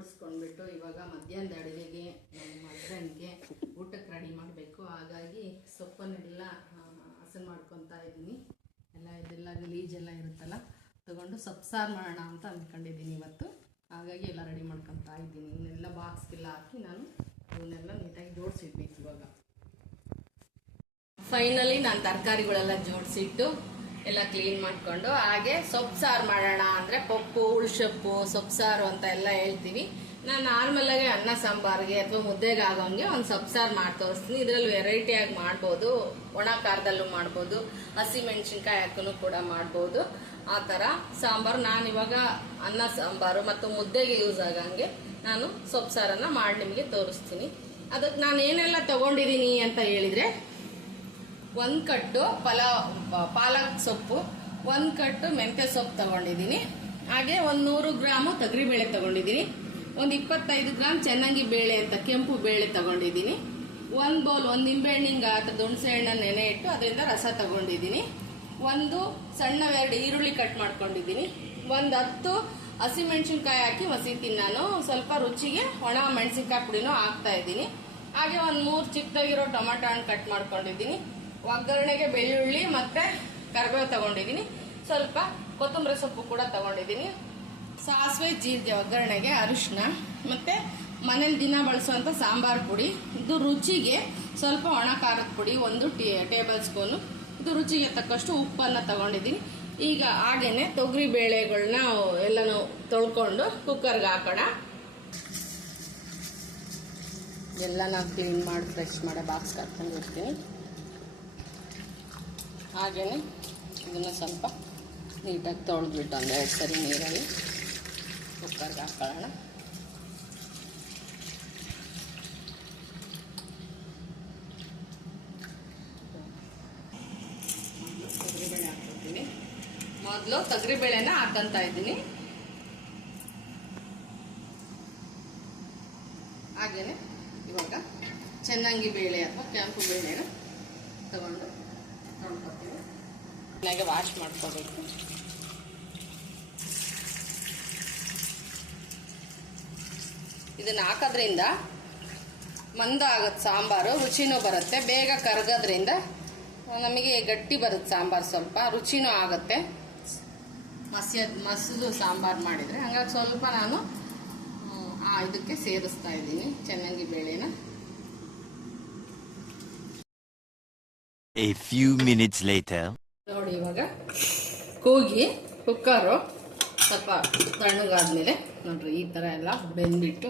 ಜೋಡಿಸ್ಕೊಂಡ್ಬಿಟ್ಟು ಇವಾಗ ಮಧ್ಯಾಹ್ನದ ಅಡುಗೆಗೆ ನಮ್ಮ ಹಸ್ಬೆಂಡ್ಗೆ ಊಟಕ್ಕೆ ರೆಡಿ ಮಾಡಬೇಕು. ಹಾಗಾಗಿ ಸೊಪ್ಪನ್ನೆಲ್ಲ ಹಸನು ಮಾಡ್ಕೊತಾ ಇದ್ದೀನಿ. ಇದೆಲ್ಲ ಗಲೀಜೆಲ್ಲ ಇರುತ್ತಲ್ಲ ತಗೊಂಡು ಸೊಪ್ಪು ಸಾರು ಮಾಡೋಣ ಅಂತ ಅಂದ್ಕೊಂಡಿದ್ದೀನಿ ಇವತ್ತು. ಹಾಗಾಗಿ ಎಲ್ಲ ರೆಡಿ ಮಾಡ್ಕೊತಾ ಇದ್ದೀನಿ. ಇವನ್ನೆಲ್ಲ ಬಾಕ್ಸ್ಗೆಲ್ಲ ಹಾಕಿ ನಾನು ಇವನ್ನೆಲ್ಲ ನೀಟಾಗಿ ಜೋಡಿಸಿಡ್ಬೇಕು. ಇವಾಗ ಫೈನಲಿ ನಾನು ತರಕಾರಿಗಳೆಲ್ಲ ಜೋಡಿಸಿಟ್ಟು ಎಲ್ಲ ಕ್ಲೀನ್ ಮಾಡಿಕೊಂಡು ಹಾಗೆ ಸೊಪ್ಪು ಸಾರು ಮಾಡೋಣ ಅಂದರೆ ಪಪ್ಪು ಉಳ್ಸೊಪ್ಪು ಸೊಪ್ಪು ಸಾರು ಅಂತ ಎಲ್ಲ ಹೇಳ್ತೀವಿ. ನಾನು ನಾರ್ಮಲಾಗಿ ಅನ್ನ ಸಾಂಬಾರಿಗೆ ಅಥವಾ ಮುದ್ದೆಗೆ ಆಗೋಂಗೆ ಒಂದು ಸೊಪ್ಪು ಸಾರು ಮಾಡಿ ತೋರಿಸ್ತೀನಿ. ಇದರಲ್ಲಿ ವೆರೈಟಿಯಾಗಿ ಮಾಡ್ಬೋದು, ಒಣ ಖಾರದಲ್ಲೂ ಮಾಡ್ಬೋದು, ಹಸಿ ಮೆಣಸಿನ್ಕಾಯಿ ಹಾಕೂ ಕೂಡ ಮಾಡ್ಬೋದು. ಆ ಥರ ಸಾಂಬಾರು ನಾನು ಇವಾಗ ಅನ್ನ ಸಾಂಬಾರು ಮತ್ತು ಮುದ್ದೆಗೆ ಯೂಸ್ ಆಗಂಗೆ ನಾನು ಸೊಪ್ಪು ಸಾರನ್ನು ಮಾಡಿ ನಿಮಗೆ ತೋರಿಸ್ತೀನಿ. ಅದಕ್ಕೆ ನಾನು ಏನೆಲ್ಲ ತೊಗೊಂಡಿದ್ದೀನಿ ಅಂತ ಹೇಳಿದರೆ, 1 ಕಟ್ಟು ಪಾಲಕ್ ಸೊಪ್ಪು, 1 ಕಟ್ಟು ಮೆಂತ್ಯ ಸೊಪ್ಪು ತಗೊಂಡಿದ್ದೀನಿ. ಹಾಗೆ 100 ಗ್ರಾಮು ತೊಗರಿಬೇಳೆ ತಗೊಂಡಿದ್ದೀನಿ. ಒಂದು 25 ಗ್ರಾಮ್ ಚೆನ್ನಾಗಿ ಬೇಳೆ ಅಂತ ಕೆಂಪು ಬೇಳೆ ತಗೊಂಡಿದ್ದೀನಿ. 1 ಬೌಲ್ 1 ನಿಂಬೆಹಣ್ಣಿಂಗ ಅಥವಾ ಹುಣಸೆ ಹಣ್ಣನ್ನು ನೆನೆ ಇಟ್ಟು ಅದರಿಂದ ರಸ ತಗೊಂಡಿದ್ದೀನಿ. 1 ಸಣ್ಣ 2 ಈರುಳ್ಳಿ ಕಟ್ ಮಾಡ್ಕೊಂಡಿದ್ದೀನಿ. 10 ಹಸಿಮೆಣಸಿನ್ಕಾಯಿ ಹಾಕಿ ಮಸೀತೀನಿ. ನಾನು ಸ್ವಲ್ಪ ರುಚಿಗೆ ಒಣ ಮೆಣಸಿನ್ಕಾಯಿ ಪುಡಿನೂ ಹಾಕ್ತಾ ಇದ್ದೀನಿ. ಹಾಗೆ 3 ಚಿಕ್ಕದಾಗಿರೋ ಟೊಮಾಟೊ ಹಣ್ಣು ಕಟ್ ಮಾಡ್ಕೊಂಡಿದ್ದೀನಿ. ಒಗ್ಗರಣೆಗೆ ಬೆಳ್ಳುಳ್ಳಿ ಮತ್ತೆ ಕರಿಬೇವು ತಗೊಂಡಿದ್ದೀನಿ. ಸ್ವಲ್ಪ ಕೊತ್ತಂಬರಿ ಸೊಪ್ಪು ಕೂಡ ತಗೊಂಡಿದ್ದೀನಿ. ಸಾಸಿವೆ ಜೀರಿಗೆ ಒಗ್ಗರಣೆಗೆ, ಅರಿಶಿನ ಮತ್ತೆ ಮನೇಲಿ ದಿನ ಬಳಸುವಂಥ ಸಾಂಬಾರು ಪುಡಿ, ಇದು ರುಚಿಗೆ ಸ್ವಲ್ಪ ಒಣ ಖಾರದ ಪುಡಿ 1 ಟೇಬಲ್ ಸ್ಪೂನು, ಇದು ರುಚಿಗೆ ತಕ್ಕಷ್ಟು ಉಪ್ಪನ್ನು ತಗೊಂಡಿದ್ದೀನಿ. ಈಗ ಹಾಗೇನೆ ತೊಗರಿ ಬೇಳೆಗಳನ್ನ ಎಲ್ಲನೂ ತೊಳ್ಕೊಂಡು ಕುಕ್ಕರ್ಗೆ ಹಾಕೋಣ. ಎಲ್ಲ ನಾವು ಕ್ಲೀನ್ ಮಾಡಿ ಫ್ರೆಶ್ ಮಾಡೋ ಬಾಕ್ಸ್ಗೆ ಹಾಕ್ಕೊಂಡು ಇರ್ತೀನಿ. ಹಾಗೆಯೇ ಇದನ್ನು ಸ್ವಲ್ಪ ನೀಟಾಗಿ ತೊಳೆದ್ಬಿಟ್ಟು 2 ಸರಿ ನೀರಲ್ಲಿ ಕುಕ್ಕರ್ಗೆ ಹಾಕೊಳ್ಳೋಣ. ತೊಗರಿಬೇಳೆ ಹಾಕ್ಕೊತೀನಿ. ಮೊದಲು ತೊಗರಿಬೇಳೆನ ಹಾಕ್ಕೊತಾ ಇದ್ದೀನಿ. ಹಾಗೆಯೇ ಇವಾಗ ಚೆನ್ನಾಗಿ ಬೇಳೆ ಅಥವಾ ಕೆಂಪು ಬೇಳೆನ ತಗೊಂಡು ತೊಳ್ಕೊತೀವಿ. ಚೆನ್ನಾಗಿ ವಾಶ್ ಮಾಡ್ಕೋಬೇಕು. ಇದನ್ನು ಹಾಕೋದ್ರಿಂದ ಮಂದ ಆಗುತ್ತೆ ಸಾಂಬಾರು, ರುಚಿನೂ ಬರುತ್ತೆ. ಬೇಗ ಕರಗೋದ್ರಿಂದ ನಮಗೆ ಗಟ್ಟಿ ಬರುತ್ತೆ ಸಾಂಬಾರು, ಸ್ವಲ್ಪ ರುಚಿನೂ ಆಗುತ್ತೆ ಮಸದು ಸಾಂಬಾರು ಮಾಡಿದರೆ. ಹಂಗಾಗಿ ಸ್ವಲ್ಪ ನಾನು ಇದಕ್ಕೆ ಸೇರಿಸ್ತಾ ಇದ್ದೀನಿ ಚೆನ್ನಾಗಿ ಬೇಳೆನ. A few minutes later. ನೋಡಿ ಇವಾಗ ಕೂಗಿ ಕುಕ್ಕರು ಸ್ವಲ್ಪ ತಣ್ಣಗಾದ್ಮೇಲೆ ನೋಡ್ರಿ ಈ ಥರ ಎಲ್ಲ ಬೆಂದ್ಬಿಟ್ಟು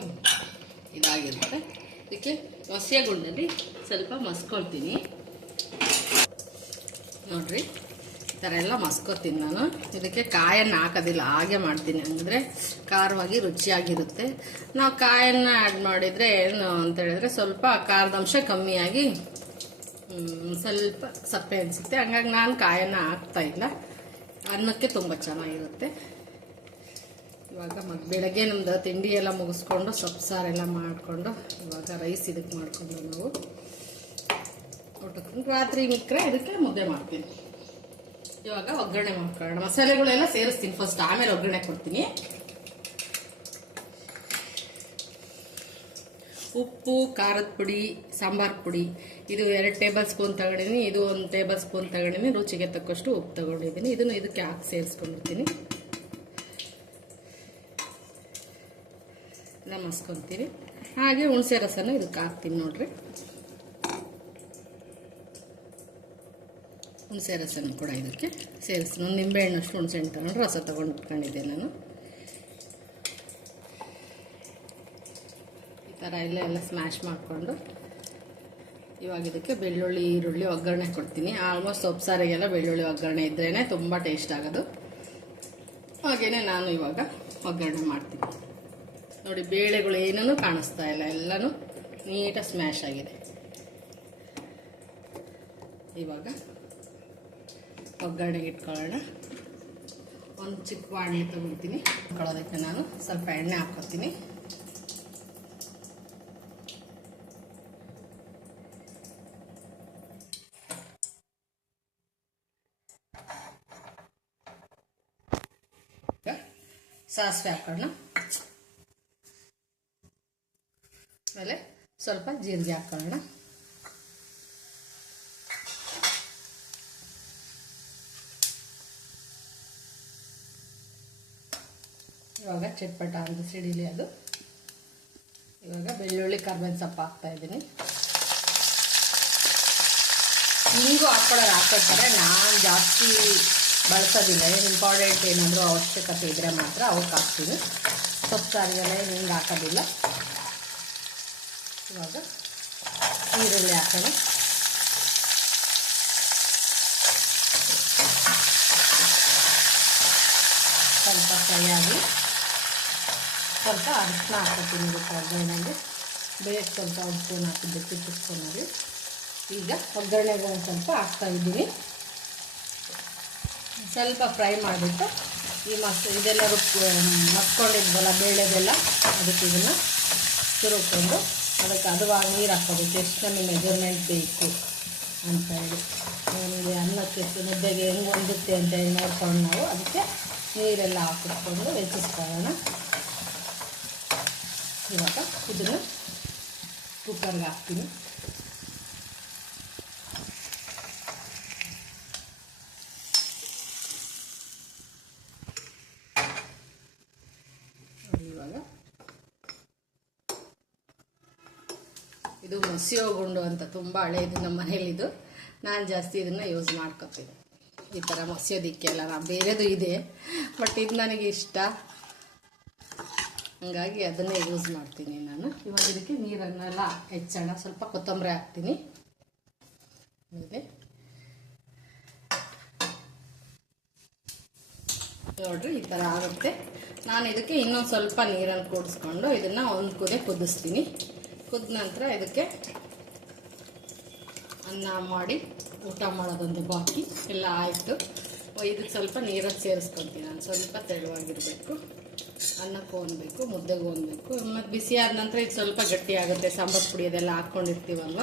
ಇದಾಗಿರುತ್ತೆ. ಇದಕ್ಕೆ ಮಸ್ಯಗುಂಡಲ್ಲಿ ಸ್ವಲ್ಪ ಮಸ್ಕೊಳ್ತೀನಿ. ನೋಡ್ರಿ ಈ ಥರ ಎಲ್ಲ ಮಸ್ಕೊತೀನಿ ನಾನು. ಇದಕ್ಕೆ ಕಾಯನ್ನು ಹಾಕೋದಿಲ್ಲ, ಹಾಗೆ ಮಾಡ್ತೀನಿ. ಅಂದರೆ ಖಾರವಾಗಿ ರುಚಿಯಾಗಿರುತ್ತೆ. ನಾವು ಕಾಯನ್ನು ಆ್ಯಡ್ ಮಾಡಿದರೆ ಏನು ಅಂತ ಹೇಳಿದ್ರೆ ಸ್ವಲ್ಪ ಖಾರದಂಶ ಕಮ್ಮಿಯಾಗಿ ಸ್ವಲ್ಪ ಸಪ್ಪೆ ಅನಿಸುತ್ತೆ. ಹಂಗಾಗಿ ನಾನು ಕಾಯನ್ನು ಹಾಕ್ತಾ ಇಲ್ಲ. ಅನ್ನಕ್ಕೆ ತುಂಬ ಚೆನ್ನಾಗಿರುತ್ತೆ. ಇವಾಗ ಬೆಳಗ್ಗೆ ನಮ್ದು ತಿಂಡಿ ಎಲ್ಲ ಮುಗಿಸ್ಕೊಂಡು ಸೊಪ್ಪು ಸಾರೆಲ್ಲ ಮಾಡಿಕೊಂಡು ಇವಾಗ ರೈಸ್ ಇದಕ್ಕೆ ಮಾಡಿಕೊಂಡು ನಾವು ಊಟಕ್ಕೆ ರಾತ್ರಿ ಮಿಕ್ಕರೆ ಇದಕ್ಕೆ ಮುದ್ದೆ ಮಾಡ್ತೀನಿ. ಇವಾಗ ಒಗ್ಗರಣೆ ಮಾಡ್ಕೊಳ್ಳೋಣ. ಮಸಾಲೆಗಳೆಲ್ಲ ಸೇರಿಸ್ತೀನಿ ಫಸ್ಟ್, ಆಮೇಲೆ ಒಗ್ಗರಣೆ ಕೊಡ್ತೀನಿ. ಉಪ್ಪು, ಖಾರದ ಪುಡಿ, ಸಾಂಬಾರು ಪುಡಿ ಇದು 2 ಟೇಬಲ್ ಸ್ಪೂನ್ ತಗೊಂಡಿದ್ದೀನಿ. ಇದು 1 ಟೇಬಲ್ ಸ್ಪೂನ್ ತಗೊಂಡಿದ್ದೀನಿ. ರುಚಿಗೆ ತಕ್ಕಷ್ಟು ಉಪ್ಪು ತಗೊಂಡಿದ್ದೀನಿ. ಇದನ್ನು ಇದಕ್ಕೆ ಹಾಕಿ ಸೇರಿಸ್ಕೊಂಡಿರ್ತೀನಿ. ಎಲ್ಲ ಮಸ್ಕೊತೀನಿ. ಹಾಗೆ ಹುಣಸೆ ರಸನ ಇದಕ್ಕೆ ಹಾಕ್ತೀನಿ. ನೋಡ್ರಿ ಹುಣಸೆ ರಸನ ಕೂಡ ಇದಕ್ಕೆ ಸೇರಿಸ್ತೀನಿ. ಒಂದು ನಿಂಬೆಹಣ್ಣಷ್ಟು ಹುಣಸೆ ಹಣ್ಣು ತಗೊಂಡು ರಸ ತಗೊಂಡು ಇಟ್ಕೊಂಡಿದ್ದೆ ನಾನು. ಈ ಥರ ಎಲ್ಲ ಸ್ಮ್ಯಾಶ್ ಮಾಡಿಕೊಂಡು ಇವಾಗ ಇದಕ್ಕೆ ಬೆಳ್ಳುಳ್ಳಿ ಈರುಳ್ಳಿ ಒಗ್ಗರಣೆ ಕೊಡ್ತೀನಿ. ಆಲ್ಮೋಸ್ಟ್ ಸೊಪ್ಪು ಸಾರಿಗೆಲ್ಲ ಬೆಳ್ಳುಳ್ಳಿ ಒಗ್ಗರಣೆ ಇದ್ರೇ ತುಂಬ ಟೇಸ್ಟ್ ಆಗೋದು. ಹಾಗೆಯೇ ನಾನು ಇವಾಗ ಒಗ್ಗರಣೆ ಮಾಡ್ತೀನಿ. ನೋಡಿ ಬೇಳೆಗಳು ಏನೂ ಕಾಣಿಸ್ತಾ ಇಲ್ಲ, ಎಲ್ಲನೂ ನೀಟಾಗಿ ಸ್ಮ್ಯಾಶ್ ಆಗಿದೆ. ಇವಾಗ ಒಗ್ಗರಣೆಗೆ ಇಟ್ಕೊಳ್ಳೋಣ. ಒಂದು ಚಿಕ್ಕ ಬಾಣಲೆ ತಗೊಳ್ತೀನಿ. ಇಟ್ಕೊಳ್ಳೋದಕ್ಕೆ ನಾನು ಸ್ವಲ್ಪ ಎಣ್ಣೆ ಹಾಕ್ಕೊತೀನಿ. ಸಾಸಿವೆ ಹಾಕೋಣ. ಆಮೇಲೆ ಸ್ವಲ್ಪ ಜೀರಿಗೆ ಹಾಕೊಳ್ಳೋಣ. ಇವಾಗ ಚಟ್ಪಟ ಅಂತ ಸಿಡಿಲಿ ಅದು. ಇವಾಗ ಬೆಳ್ಳುಳ್ಳಿ ಕರ್ಬೇವಿನ ಸೊಪ್ಪು ಹಾಕ್ತಾಯಿದ್ದೀನಿ. ಹಿಂಗೂ ಹಾಕ್ಕೊಳ್ತಾರೆ, ನಾನು ಜಾಸ್ತಿ ಬಳಸೋದಿಲ್ಲ. ಏನು ಇಂಪಾರ್ಟೆಂಟ್ ಏನಾದರೂ ಅವಶ್ಯಕತೆ ಇದ್ದರೆ ಮಾತ್ರ ಅವಕ್ಕೆ ಹಾಕ್ತೀನಿ. ಸೊಪ್ಪು ಸಾರಿಗೆಲ್ಲ ಹಿಂಗೆ ಹಾಕೋದಿಲ್ಲ. ಇವಾಗ ಈರುಳ್ಳಿ ಹಾಕೋಣ. ಸ್ವಲ್ಪ ಫ್ರೈ ಆಗಿ ಸ್ವಲ್ಪ ಅರಿಶಿನ ಹಾಕೋತೀನಿ. ಒಗ್ಗರಣೆಗೆ ಬೇರೆ ಸ್ವಲ್ಪ ಒಂದು ಸ್ಪೂನ್ ಹಾಕಿದ್ದೆ, ಚಿಕ್ಕ ಸ್ಪೂನಲ್ಲಿ. ಈಗ ಒಗ್ಗರಣೆಗೆ ಒಂದು ಸ್ವಲ್ಪ ಹಾಕ್ತಾಯಿದ್ದೀನಿ. ಸ್ವಲ್ಪ ಫ್ರೈ ಮಾಡಿಬಿಟ್ಟು ಈ ಇದೆಲ್ಲ ಮಸ್ಕೊಂಡಿದ್ವಲ್ಲ ಬೇಳೆದೆಲ್ಲ, ಅದಕ್ಕೆ ಇದನ್ನು ತುರುಕೊಂಡು ಅದಕ್ಕೆ ಹದವಾಗಿ ನೀರು ಹಾಕೋಬೇಕು. ಎಷ್ಟು ನಮಗೆ ಮೆಜರ್ಮೆಂಟ್ ಬೇಕು ಅಂತೇಳಿ, ನಮಗೆ ಅನ್ನಕ್ಕೆ ಮುದ್ದೆಗೆ ಹೆಂಗೆ ಹೊಂದುತ್ತೆ ಅಂತೇಳಿ ನೋಡ್ಕೊಂಡು ನಾವು ಅದಕ್ಕೆ ನೀರೆಲ್ಲ ಹಾಕಿಸ್ಕೊಂಡು ಹೆಚ್ಚಿಸ್ಕೊಳ್ಳೋಣ. ಇವಾಗ ಇದನ್ನು ಕುಕ್ಕರ್ಗೆ ಹಾಕ್ತೀನಿ. ಇವಾಗ ಇದು ಮಸಿಯೋ ಗುಂಡು ಅಂತ ತುಂಬ ಹಳೇದು ನಮ್ಮ ಮನೇಲಿದು. ನಾನು ಜಾಸ್ತಿ ಇದನ್ನು ಯೂಸ್ ಮಾಡ್ಕೊತೀನಿ ಈ ಥರ ಮಸಿಯೋದಕ್ಕೆಲ್ಲ. ನಾನು ಬೇರೆದು ಇದೆ, ಬಟ್ ಇದು ನನಗೆ ಇಷ್ಟ, ಹಾಗಾಗಿ ಅದನ್ನೇ ಯೂಸ್ ಮಾಡ್ತೀನಿ ನಾನು. ಇವಾಗ ಇದಕ್ಕೆ ನೀರನ್ನೆಲ್ಲ ಹೆಚ್ಚೋಣ. ಸ್ವಲ್ಪ ಕೊತ್ತಂಬರಿ ಹಾಕ್ತೀನಿ. ಆಮೇಲೆ ನೋಡ್ರಿ ಈ ಥರ ಆಗುತ್ತೆ. ನಾನು ಇದಕ್ಕೆ ಇನ್ನೊಂದು ಸ್ವಲ್ಪ ನೀರನ್ನು ಕೂಡಿಸ್ಕೊಂಡು ಇದನ್ನು ಒಂದು ಕುದಿಸ್ತೀನಿ. ಕುದ ನಂತರ ಇದಕ್ಕೆ ಅನ್ನ ಮಾಡಿ ಊಟ ಮಾಡೋದೊಂದು ಬಾಕಿ ಎಲ್ಲ ಆಯಿತು. ಇದಕ್ಕೆ ಸ್ವಲ್ಪ ನೀರಲ್ಲಿ ಸೇರಿಸ್ಕೊತೀನಿ ನಾನು. ಸ್ವಲ್ಪ ತೆಳುವಾಗಿರಬೇಕು, ಅನ್ನಕ್ಕೆ ಹೊಂದಬೇಕು, ಮುದ್ದೆಗೆ ಹೊಂದಬೇಕು. ಮತ್ತು ಬಿಸಿ ಆದ ನಂತರ ಇದು ಸ್ವಲ್ಪ ಗಟ್ಟಿ ಆಗುತ್ತೆ. ಸಾಂಬಾರು ಪುಡಿ ಅದೆಲ್ಲ ಹಾಕ್ಕೊಂಡಿರ್ತೀವಲ್ವ,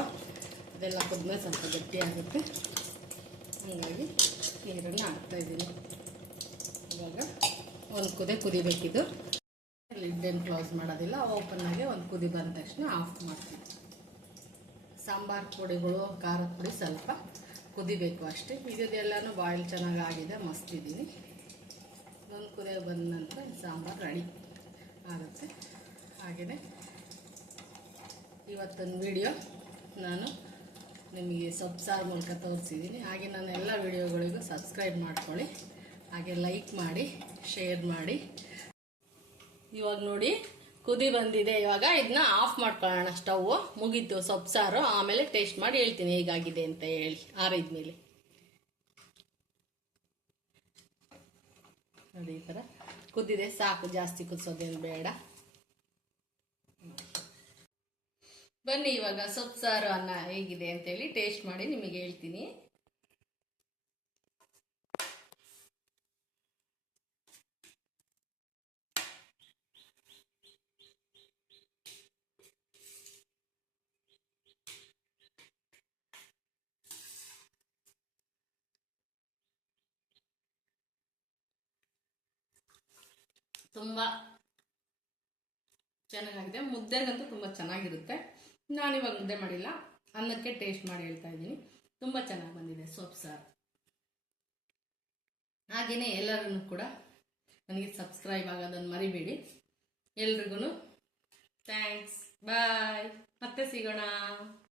ಅದೆಲ್ಲ ಕುದ್ಮೇಲೆ ಸ್ವಲ್ಪ ಗಟ್ಟಿ ಆಗುತ್ತೆ. ಹಾಗಾಗಿ ನೀರನ್ನು ಹಾಕ್ತಾಯಿದ್ದೀನಿ. ಇವಾಗ ಒಂದು ಕುದಿಬೇಕಿದು. ಲಿಡ್ಡನ್ನು ಕ್ಲೋಸ್ ಮಾಡೋದಿಲ್ಲ, ಓಪನ್ನಾಗೆ ಒಂದು ಕುದಿ ಬಂದ ತಕ್ಷಣ ಆಫ್ ಮಾಡ್ತೀನಿ. ಸಾಂಬಾರು ಪುಡಿಗಳು, ಖಾರದ ಪುಡಿ ಸ್ವಲ್ಪ ಕುದಿಬೇಕು ಅಷ್ಟೇ. ಇದೆಲ್ಲನೂ ಬಾಯ್ಲ್ ಚೆನ್ನಾಗಿ ಆಗಿದೆ, ಮಸ್ತಿದ್ದೀನಿ. ಒಂದು ಕುದಿ ಬಂದ ನಂತರ ಸಾಂಬಾರು ರೆಡಿ ಆಗುತ್ತೆ. ಹಾಗೆಯೇ ಇವತ್ತಿನ ವಿಡಿಯೋ ನಾನು ನಿಮಗೆ ಸೊಪ್ಪು ಸಾರು ಮೂಲಕ ತೋರಿಸಿದ್ದೀನಿ. ಹಾಗೆ ನನ್ನ ಎಲ್ಲ ವಿಡಿಯೋಗಳಿಗೂ ಸಬ್ಸ್ಕ್ರೈಬ್ ಮಾಡ್ಕೊಳ್ಳಿ, ಹಾಗೆ ಲೈಕ್ ಮಾಡಿ, ಶೇರ್ ಮಾಡಿ. ಇವಾಗ ನೋಡಿ ಕುದಿ ಬಂದಿದೆ. ಇವಾಗ ಇದನ್ನ ಆಫ್ ಮಾಡ್ಕೊಳ್ಳೋಣ. ಸ್ಟವ್ ಮುಗೀತು ಸೊಪ್ಪು ಸಾರು. ಆಮೇಲೆ ಟೇಸ್ಟ್ ಮಾಡಿ ಹೇಳ್ತೀನಿ ಹೇಗಾಗಿದೆ ಅಂತ ಹೇಳಿ ಆರಿದ್ಮೇಲೆ. ನೋಡಿ ಈ ಥರ ಕುದ್ದಿದೆ, ಸಾಕು, ಜಾಸ್ತಿ ಕುದಿಸೋದೇನು ಬೇಡ. ಬನ್ನಿ ಇವಾಗ ಸೊಪ್ಪು ಸಾರು ಅನ್ನ ಹೇಗಿದೆ ಅಂತೇಳಿ ಟೇಸ್ಟ್ ಮಾಡಿ ನಿಮಗೆ ಹೇಳ್ತೀನಿ. ತುಂಬ ಚೆನ್ನಾಗಿದೆ. ಮುದ್ದೆಗಂತೂ ತುಂಬ ಚೆನ್ನಾಗಿರುತ್ತೆ. ನಾನಿವಾಗ ಮುದ್ದೆ ಮಾಡಿಲ್ಲ, ಅನ್ನಕ್ಕೆ ಟೇಸ್ಟ್ ಮಾಡಿ ಹೇಳ್ತಾ ಇದ್ದೀನಿ. ತುಂಬ ಚೆನ್ನಾಗಿ ಬಂದಿದೆ ಸೊಪ್ಪು ಸಾರು. ಹಾಗೆಯೇ ಎಲ್ಲರೂ ಕೂಡ ನನಗೆ ಸಬ್ಸ್ಕ್ರೈಬ್ ಆಗೋದನ್ನು ಮರಿಬೇಡಿ. ಎಲ್ರಿಗೂ ಥ್ಯಾಂಕ್ಸ್, ಬಾಯ್, ಮತ್ತೆ ಸಿಗೋಣ.